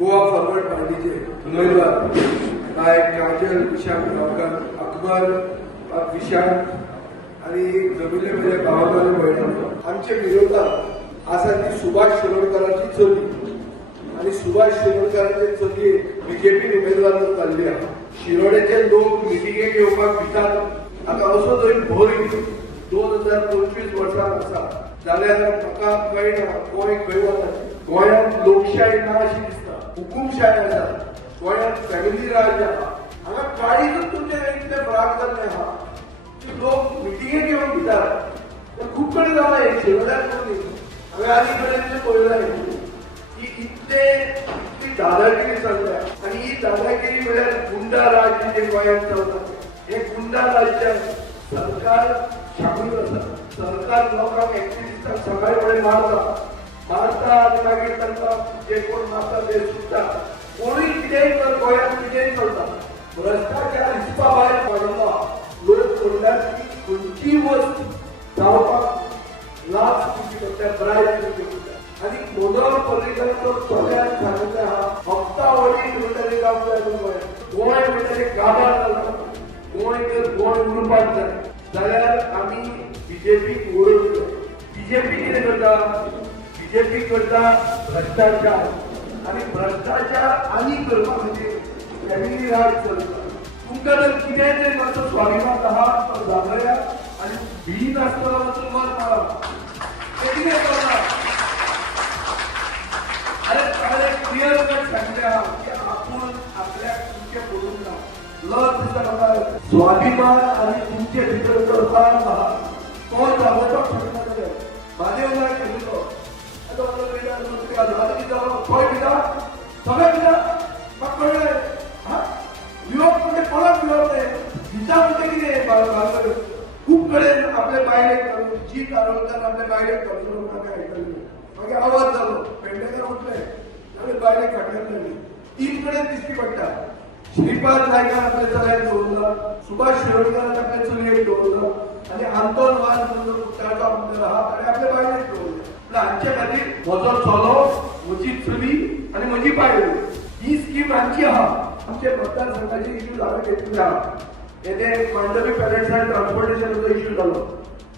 Goa forward पार्टीचे उमेदवार नायक काजल विशांत गावकर अकबर विशांत आणि जमिले म्हणजे गावाकडे बैठक आमच्या विरोधात असा ती सुभाष शिरोडकरांची चली आणि सुभाष शिरोडकरांचे चली बीजेपी उमेदवार चालली आहे. शिरोडेचे लोक मिटिंगेक येवपाक भितात आता असो जरी भर 2025 वर्सां आसा जाल्यार म्हाका कळना गोंय खंय वता. गोंयांत लोकशाही ना अशी दिसता, हुकुमशाही आसा. गोंयांत फॅमिली राज आहा. हांगा काळीजच तुमचे इतले फराक जाल्ले आहा की लोक मिटिंगेक येवन भितात. खूब कडेन जालां हे शिरोड्याक हांवें आनी कडेन पळयलां की इतली दादागिरी चल्ल्या आणि ही दादागिरी म्हळ्यार गुंडा राज जे गोंयांत चलता हे गुंडा राज्यात सरकार शामील आसा. सरकार लोकांक एक्टिविस्टांक सकाळी फुडें मारता आनी मागीर तांकां जे कोण मारता ते सुट्टा. कोणूय कितेंय कर गोंयांत कितेंय चलता. भ्रश्टाचार हिसपा भायर पडला. लोक सोडल्यात की खंयची वस्त जावपाक लाच दिवची पडटा, ब्रायब दिवची पडटा. आनी मनोहर पर्रीकरांचो सगळ्यात सांगितलें आहा हप्तावडी म्हणटरी काम जाय गोंयांत. गोंय म्हणटरी गाभार जाला. गोंय जर गोंय उरपाक जाय जाल्यार आमी बीजेपीक वळख जाय. बीजेपी कितें करता? बीजेपी करता भ्रष्टाचार आणि भ्रष्टाचार आनी करपा खातीर फॅमिली राज चलता. तुमकां जर कितेंय जर मातसो स्वाभिमान आहा तो जागया आनी भी नासतना मातसो मत मारा. ते कितें करता? अरे क्लियर कट सांगले आहा की आपूण आपल्याक तुमचे पडूंक ना. लज दिसता म्हाका स्वाभिमान आनी तुमचे भितर जो राग आहा तो जागोवपाक शकना जाल्यार म्हादेव नायक केलो आतां खंय भिता सगळे भिता म्हाका कळ्ळें. विरोध म्हणजे परत विरोध आहे. भिता म्हणजे कितें? खूब कडेन आपले बायलेक घालून जी कारोलकार आपले बायलेक घालून म्हाका आयकल्ली मागीर आवाज जालो पेडणेकर उठले आनी बायलेक फाटल्यान लागली. 3 कडेन दिश्टी पडटा. श्रीपाद नायकान आपल्या चलयाक दवरला, सुभाष शिरोडकरान आपल्या चलयेक दवरला आनी आंतोन वाज म्हणून कुट्टाळचो आमदार आहा ताणें आपल्या बायलेक दवरला. हांचे खातीर म्हजो चलो, म्हजी चली आनी म्हजी बायल ही स्कीम हांची आहा. आमचे मतदारसंघाचे इश्यूज हांवें घेतले आहा. येते मांडवी पॅरेंट्स अँड ट्रान्सपोर्टेशनाचो इश्यू जालो.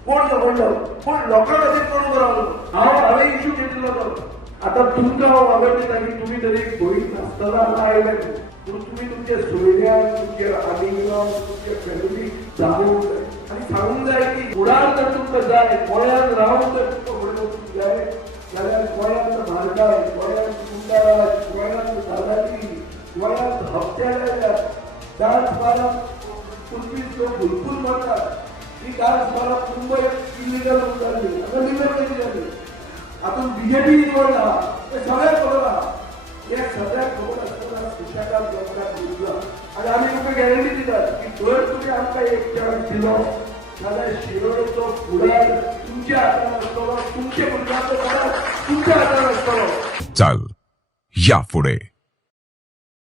कोण दवरलो? पूण लोकां खातीर कोण उबो रावलो? हांवें इश्यू घेतलो तो. आतां तुमकां हांव वागड दिता की तुमी तरी गोंय नासतना हांगा आयले पूण तुमी तुमचे सोयऱ्यांक तुमचे आलिंगांक तुमचे फॅमिली जाणूंक जाय आनी सांगूंक जाय की फुडार जर तुमकां जाय गोंयांत रावन जर तुमकां फुडें वचूंक जाय जाल्यार गोंयांत म्हारगाय, गोंयांत गुंडाराज, गोंयांत दादागिरी, गोंयांत हप्ते जाल्यात. डान्स बाराक पुर्वीच लोक भरपूर मारतात. ही डान्स बाराक मुंबयत इलिगल जाल्ली आतां लिगल कशी जाली. आतां बीजेपी निवडला ते सगळ्यांक खबर आहा. हे सगळ्यांक खबर आसतना सुशेगाद लोकांक दिला आनी आमी तुमकां गॅरंटी दितात की जर तुमी आमकां एक चान्स दिलो जाल्यार शिरोडेचो फुडार तुमच्या हातान आसतलो, तुमचे भुरग्यांचो फुडार तुमच्या हातान आसतलो. चल या फुडें.